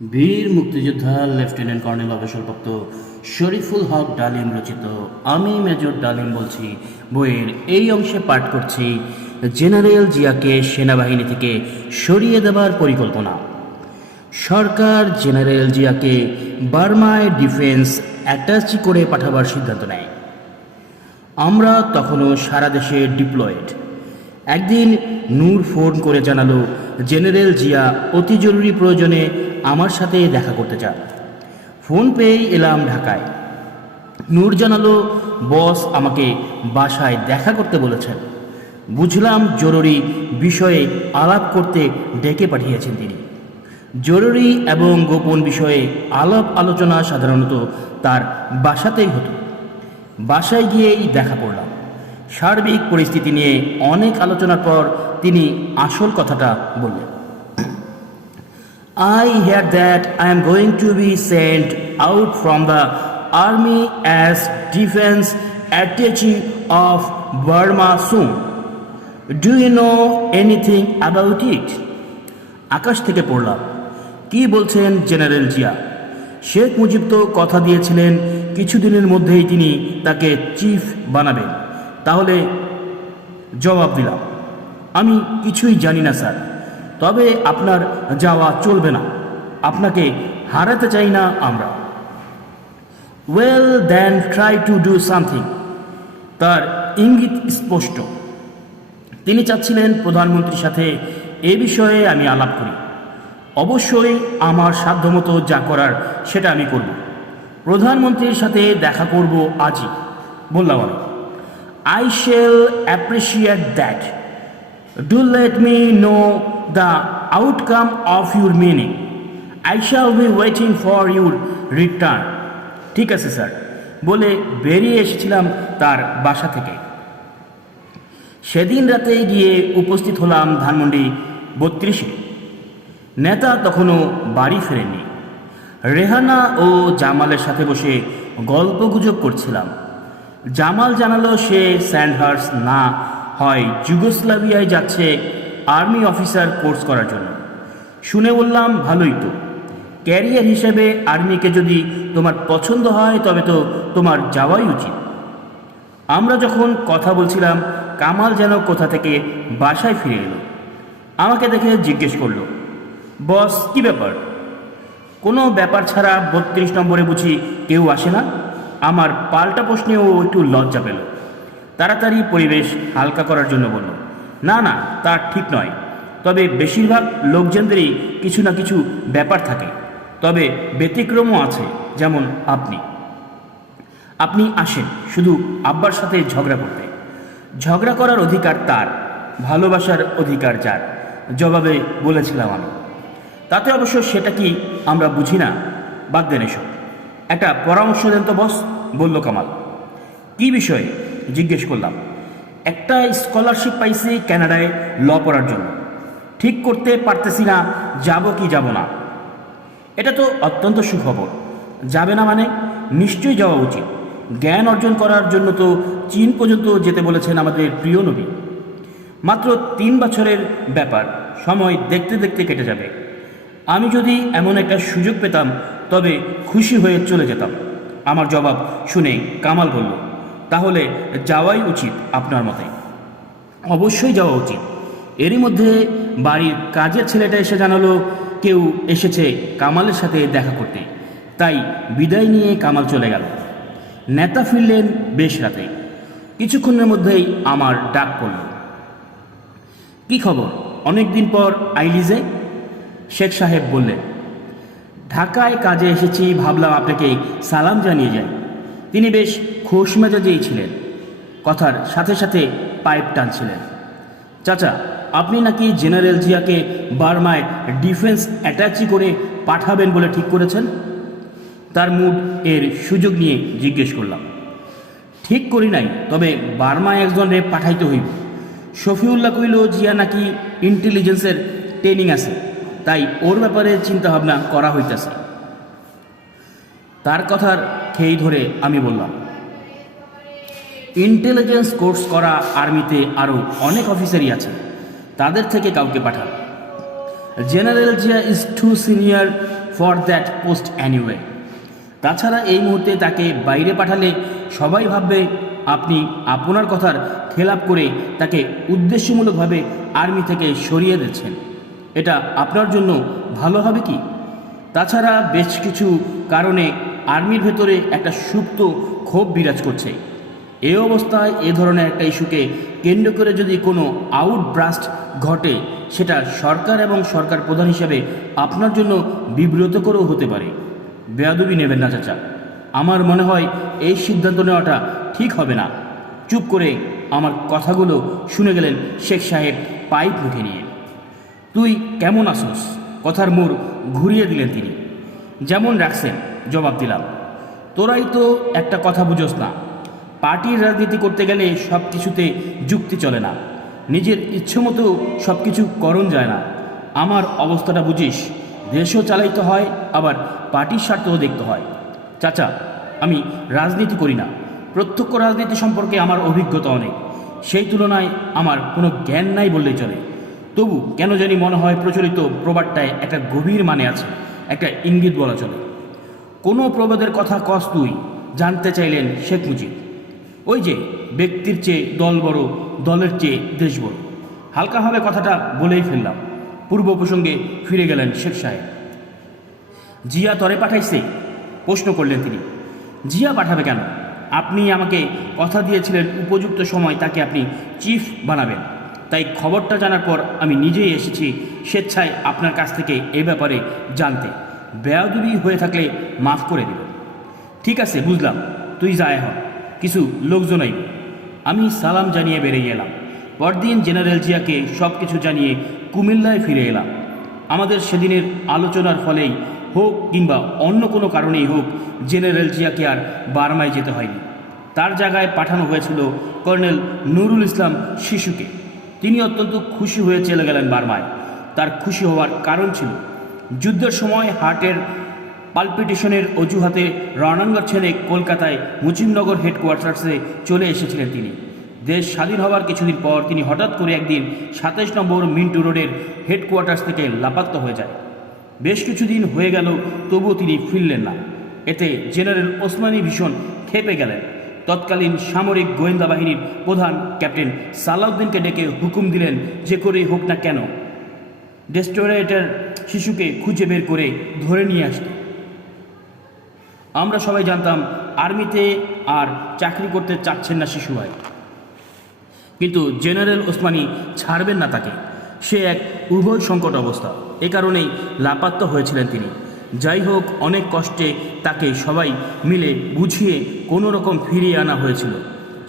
বীর মুক্তিযোদ্ধা lieutenant colonel অবসরপ্রাপ্ত শরীফুল হক ডালিম রচিত আমি মেজর ডালিম বলছি বইয়ের এই অংশে পাঠ করছি জেনারেল জিয়াকে সেনাবাহিনী থেকে সরিয়ে দেওয়ার পরিকল্পনা। সরকার জেনারেল জিয়াকে বার্মায় ডিফেন্স অ্যাটাচি করে পাঠাবার সিদ্ধান্ত নেয়। আমরা তখনও সারা দেশে ডিপ্লয়েড। একদিন নূর ফোন করে জানালো জেনারেল জিয়া অতি জরুরি প্রয়োজনে আমার সাথে দেখা করতে চান। ফোন পেয়েই এলাম ঢাকায়। নূর জানালো বস আমাকে বাসায় দেখা করতে বলেছেন। বুঝলাম জরুরি বিষয়ে আলাপ করতে ডেকে পাঠিয়েছেন তিনি। জরুরি এবং গোপন বিষয়ে আলাপ আলোচনা সাধারণত তার বাসাতেই হতো। বাসায় গিয়েই দেখা করলাম। সার্বিক পরিস্থিতি নিয়ে অনেক আলোচনার পর তিনি আসল কথাটা বললেন। I hear that I am going to be sent out from the army as defense attaché of Burma soon. Do you know anything about it? আকাশ থেকে পড়লাম, কি বলছেন জেনারেল জিয়া? শেখ মুজিব তো কথা দিয়েছিলেন কিছুদিনের মধ্যেই তিনি তাকে চিফ বানাবেন। তাহলে জবাব দিলাম, আমি কিছুই জানি না স্যার, তবে আপনার যাওয়া চলবে না, আপনাকে হারাতে চাই না আমরা। Well then try to do something. তার ইঙ্গিত স্পষ্ট, তিনি চাচ্ছিলেন প্রধানমন্ত্রীর সাথে এ বিষয়ে আমি আলাপ করি। অবশ্যই আমার সাধ্যমতো যা করার সেটা আমি করব। প্রধানমন্ত্রীর সাথে দেখা করব আজই, বললাম আমি। I shall appreciate that. Do let me know the outcome of your meeting. I shall be waiting for your return. ঠিক আছে স্যার, বলে বেরিয়ে এসেছিলাম তার বাসা থেকে। সেদিন রাতে গিয়ে উপস্থিত হলাম ধানমন্ডি 32-এ। নেতা তখনও বাড়ি ফেরেননি। রেহানা ও জামালের সাথে বসে গল্পগুজব করছিলাম। জামাল জানালো সে স্যান্ডহার্স না হয় যুগোস্লাভিয়ায় যাচ্ছে আর্মি অফিসার কোর্স করার জন্য। শুনে বললাম ভালোই তো, ক্যারিয়ার হিসেবে আর্মিকে যদি তোমার পছন্দ হয় তবে তো তোমার যাওয়াই উচিত। আমরা যখন কথা বলছিলাম কামাল যেন কোথা থেকে বাসায় ফিরে এলো। আমাকে দেখে জিজ্ঞেস করলো, বস কি ব্যাপার? কোনো ব্যাপার ছাড়া 32 নম্বরে বুঝি কেউ আসে না? আমার পাল্টা প্রশ্নেও একটু লজ্জা পেল। তাড়াতাড়ি পরিবেশ হালকা করার জন্য বলল, না না, তা ঠিক নয়, তবে বেশিরভাগ লোকজনদেরই কিছু না কিছু ব্যাপার থাকে, তবে ব্যতিক্রমও আছে, যেমন আপনি। আপনি আসেন শুধু আব্বার সাথে ঝগড়া করতে। ঝগড়া করার অধিকার তার, ভালোবাসার অধিকার যার, জবাবে বলেছিলাম আমি। তাতে অবশ্য সেটা কি আমরা বুঝি না, বাদ দেন এসব। একটা পরামর্শ দেন তো বস, বলল কামাল। কি বিষয়ে জিজ্ঞেস করলাম। একটা স্কলারশিপ পাইছি কানাডায় ল পড়ার জন্য, ঠিক করতে পারতেছি না যাব কি যাব না। এটা তো অত্যন্ত সুখবর। যাবে না মানে? নিশ্চয়ই যাওয়া উচিত। জ্ঞান অর্জন করার জন্য তো চীন পর্যন্ত যেতে বলেছেন আমাদের প্রিয় নবী। মাত্র 3 বছরের ব্যাপার, সময় দেখতে দেখতে কেটে যাবে। আমি যদি এমন একটা সুযোগ পেতাম তবে খুশি হয়ে চলে যেতাম। আমার জবাব শুনে কামাল বলল, তাহলে যাওয়াই উচিত আপনার মতে? অবশ্যই যাওয়া উচিত। এরই মধ্যে বাড়ির কাজের ছেলেটা এসে জানালো কেউ এসেছে কামালের সাথে দেখা করতে। তাই বিদায় নিয়ে কামাল চলে গেল। নেতা ফিরলেন বেশ রাতে। কিছুক্ষণের মধ্যেই আমার ডাক পড়ল। কি খবর, অনেকদিন পর আইলিজে? শেখ সাহেব বললেন, ঢাকায় কাজে এসেছি, ভাবলাম আপনাকে সালাম জানিয়ে যাই। তিনি বেশ খোশ মেজাজেই ছিলেন, কথার সাথে সাথে পাইপ টানছিলেন। চাচা, আপনি নাকি জেনারেল জিয়াকে বার্মায় ডিফেন্স অ্যাটাচি করে পাঠাবেন বলে ঠিক করেছেন? তার মুড এর সুযোগ নিয়ে জিজ্ঞেস করলাম। ঠিক করি নাই, তবে বার্মায় একজনে পাঠাইতে হইব। শফিউল্লাহ কইল জিয়া নাকি ইন্টেলিজেন্সের ট্রেনিং আছে, তাই ওর ব্যাপারে চিন্তাভাবনা করা হইতেছে। তার কথার খেই ধরে আমি বললাম, ইন্টেলিজেন্স কোর্স করা আর্মিতে আরও অনেক অফিসারই আছে, তাদের থেকে কাউকে পাঠান। General Jia is too senior for that post anyway. তাছাড়া এই মুহূর্তে তাকে বাইরে পাঠালে সবাই ভাববে আপনি আপনার কথার খেলাপ করে তাকে উদ্দেশ্যমূলকভাবে আর্মি থেকে সরিয়ে দিচ্ছেন। এটা আপনার জন্য ভালো হবে কি? তাছাড়া বেশ কিছু কারণে আর্মির ভেতরে একটা সুপ্ত ক্ষোভ বিরাজ করছে। এই অবস্থায় এ ধরনের একটা ইস্যুকে কেন্দ্র করে যদি কোনো আউটব্রাস্ট ঘটে, সেটা সরকার এবং সরকার প্রধান হিসাবে আপনার জন্য বিব্রতকরও হতে পারে। বেয়াদবি নেবেন না চাচা, আমার মনে হয় এই সিদ্ধান্ত নেওয়াটা ঠিক হবে না। চুপ করে আমার কথাগুলো শুনে গেলেন শেখ সাহেব পাইপ মুখে নিয়ে। তুই কেমন আসোস? কথার মোড় ঘুরিয়ে দিলেন তিনি। যেমন রাখছেন, জবাব দিলাম। তোরাই তো একটা কথা বুঝোস না, পার্টির রাজনীতি করতে গেলে সব কিছুতে যুক্তি চলে না, নিজের ইচ্ছে মতো সব কিছু করণ যায় না। আমার অবস্থাটা বুঝিস, দেশও চালাইতে হয়, আবার পার্টির স্বার্থও দেখতে হয়। চাচা, আমি রাজনীতি করি না, প্রত্যক্ষ রাজনীতি সম্পর্কে আমার অভিজ্ঞতা অনেক, সেই তুলনায় আমার কোনো জ্ঞান নাই বললেই চলে। তবু কেন জানি মনে হয় প্রচলিত প্রবাদটায় একটা গভীর মানে আছে, একটা ইঙ্গিত বলা চলে। কোনো প্রবাদের কথা কস তুই? জানতে চাইলেন শেখ মুজিব। ওই যে ব্যক্তির চেয়ে দল বড়, দলের চেয়ে দেশ বড়। হালকাভাবে কথাটা বলেই ফেললাম। পূর্ব প্রসঙ্গে ফিরে গেলেন শেখ সাহেব। জিয়া তরে পাঠাইছে? প্রশ্ন করলেন তিনি। জিয়া পাঠাবে কেন? আপনি আমাকে কথা দিয়েছিলেন উপযুক্ত সময় তাকে আপনি চিফ বানাবেন, তাই খবরটা জানার পর আমি নিজেই এসেছি স্বেচ্ছায় আপনার কাছ থেকে এ ব্যাপারে জানতে। বেয়াদবি হয়ে থাকলে মাফ করে দেবেন। ঠিক আছে, বুঝলাম, তুই যা এখন, কিছু লোকজন আইব। আমি সালাম জানিয়ে বেরিয়ে এলাম। পরদিন জেনারেল জিয়াকে সব কিছু জানিয়ে কুমিল্লায় ফিরে এলাম। আমাদের সেদিনের আলোচনার ফলেই হোক কিংবা অন্য কোনো কারণেই হোক, জেনারেল জিয়াকে আর বার্মায় যেতে হয়নি। তার জায়গায় পাঠানো হয়েছিল কর্নেল নুরুল ইসলাম শিশুকে। তিনি অত্যন্ত খুশি হয়ে চলে গেলেন বার্মায়। তার খুশি হওয়ার কারণ ছিল, যুদ্ধের সময় হার্টের পালপিটেশনের অজুহাতে রণাঙ্গর ছেড়ে কলকাতায় মুজিবনগর হেডকোয়ার্টার্সে চলে এসেছিলেন তিনি। দেশ স্বাধীন হওয়ার কিছুদিন পর তিনি হঠাৎ করে একদিন 27 নম্বর মিন্টু রোডের হেডকোয়ার্টার্স থেকে লাপাত্তা হয়ে যায়। বেশ কিছুদিন হয়ে গেল, তবুও তিনি ফিরলেন না। এতে জেনারেল ওসমানী ভীষণ ক্ষেপে গেলেন। তৎকালীন সামরিক গোয়েন্দা বাহিনীর প্রধান ক্যাপ্টেন সালাউদ্দিনকে ডেকে হুকুম দিলেন, যে করেই হোক না কেন ডেস্ট্রয়ারের শিশুকে খুঁজে বের করে ধরে নিয়ে আসতে। আমরা সবাই জানতাম আর্মিতে আর চাকরি করতে চাচ্ছেন না শিশু ভাই, কিন্তু জেনারেল ওসমানী ছাড়বেন না তাকে। সে এক উভয় সংকট অবস্থা, এ কারণেই লাপাত্তা হয়েছিলেন তিনি। যাই হোক, অনেক কষ্টে তাকে সবাই মিলে বুঝিয়ে কোনো রকম ফিরিয়ে আনা হয়েছিল।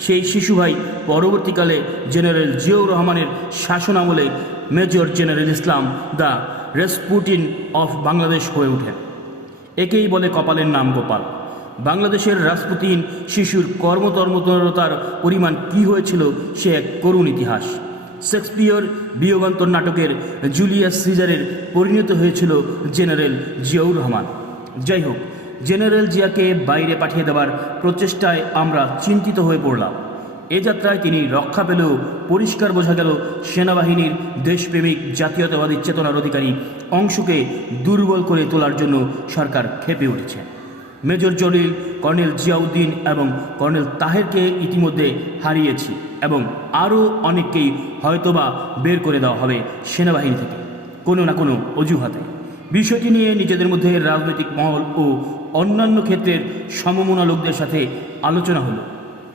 সেই শিশু ভাই পরবর্তীকালে জেনারেল জিয়াউর রহমানের শাসনামলে major general Islam the Rasputin of Bangladesh হয়ে ওঠেন। একেই বলে কপালের নাম গোপাল। বাংলাদেশের রাজপুতিন শিশুর কর্মতর্মতার পরিমাণ কী হয়েছিল সে এক করুণ ইতিহাস। শেক্সপিয়র বিয়োগান্তর নাটকের জুলিয়াস সিজারের পরিণত হয়েছিল জেনারেল জিয়াউর রহমান। যাই হোক, জেনারেল জিয়াকে বাইরে পাঠিয়ে দেওয়ার প্রচেষ্টায় আমরা চিন্তিত হয়ে পড়লাম। এ যাত্রায় তিনি রক্ষা পেলেও পরিষ্কার বোঝা গেল সেনাবাহিনীর দেশপ্রেমিক জাতীয়তাবাদী চেতনার অধিকারী অংশকে দুর্বল করে তোলার জন্য সরকার ক্ষেপে উঠেছে। মেজর জলিল, কর্নেল জিয়াউদ্দিন এবং কর্নেল তাহেরকে ইতিমধ্যে হারিয়েছি এবং আরও অনেককেই হয়তোবা বের করে দেওয়া হবে সেনাবাহিনী থেকে কোনো না কোনো অজুহাতে। বিষয়টি নিয়ে নিজেদের মধ্যে রাজনৈতিক মহল ও অন্যান্য ক্ষেত্রের সমমনা লোকদের সাথে আলোচনা হলো।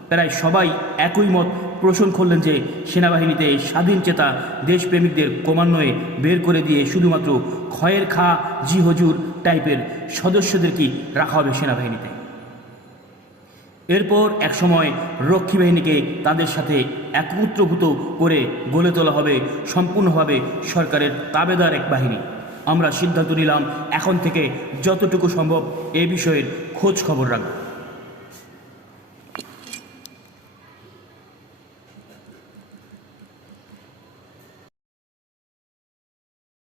প্রায় সবাই একই মত পোষণ করলেন যে সেনাবাহিনীতে স্বাধীন চেতা দেশপ্রেমিকদের ক্রমান্বয়ে বের করে দিয়ে শুধুমাত্র খয়ের খা জি হজুর টাইপের সদস্যদেরকেই রাখা হবে সেনাবাহিনীতে। এরপর একসময় রক্ষী বাহিনীকে তাদের সাথে একত্রভূত করে গড়ে তোলা হবে সম্পূর্ণভাবে সরকারের তাবেদার এক বাহিনী। আমরা সিদ্ধান্ত নিলাম এখন থেকে যতটুকু সম্ভব এ বিষয়ের খোঁজ খবর রাখব।